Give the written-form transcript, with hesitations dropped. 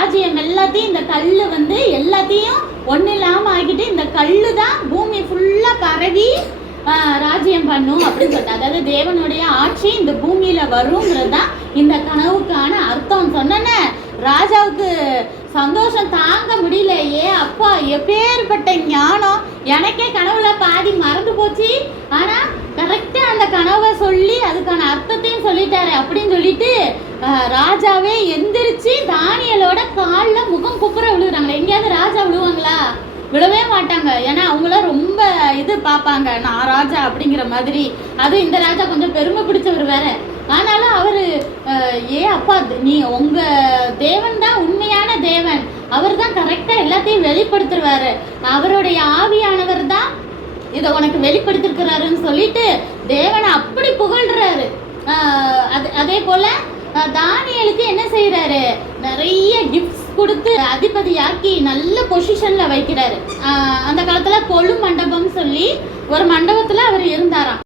ராஜ்யம் எல்லாத்தையும் இந்த கல் வந்து எல்லாத்தையும் ஒன்றும் இல்லாமல் ஆகிட்டு இந்த கல் தான் பூமி ஃபுல்லாக பரவி ராஜ்யம் பண்ணும் அப்படின்னு சொல்லிட்டு, அதாவது தேவனுடைய ஆட்சி இந்த பூமியில வருங்கிறது தான் இந்த கனவுக்கான அர்த்தம் சொன்னேன்னு ராஜாவுக்கு சந்தோஷம் தாங்க முடியல. அப்பா எப்பேற்பட்ட ஞானம், எனக்கே கனவுல பாதி மறந்து போச்சு, ஆனா கரெக்டா அந்த கனவை சொல்லி அதுக்கான அர்த்தத்தையும் சொல்லிட்டாரு அப்படின்னு சொல்லிட்டு ராஜாவே எந்திரிச்சு தானியலோட காலில் முகம் குப்புற விழுகுறாங்களே. எங்கேயாவது ராஜா விழுவாங்களா? விடவே மாட்டாங்க. ஏன்னா அவங்களாம் ரொம்ப இது பார்ப்பாங்க, நான் ராஜா அப்படிங்கிற மாதிரி. அதுவும் இந்த ராஜா கொஞ்சம் பெருமை பிடிச்சவர் வேற. ஆனாலும் அவர் அப்பா நீ உங்கள் தேவன் தான் உண்மையான தேவன், அவர் தான் கரெக்டாக எல்லாத்தையும் வெளிப்படுத்துருவாரு, அவருடைய ஆவியானவர் தான் இதை உனக்கு வெளிப்படுத்திருக்கிறாருன்னு சொல்லிட்டு தேவனை அப்படி புகழ்றாரு. அதே போல தானியலுக்கு என்ன செய்யறாரு, நிறைய கிஃப்ட்ஸ் கொடுத்து அதிபதியாக்கி நல்ல பொசிஷன்ல வைக்கிறாரு. அந்த காலத்துல கொழு மண்டபம் சொல்லி ஒரு மண்டபத்துல அவர் இருந்தாராம்.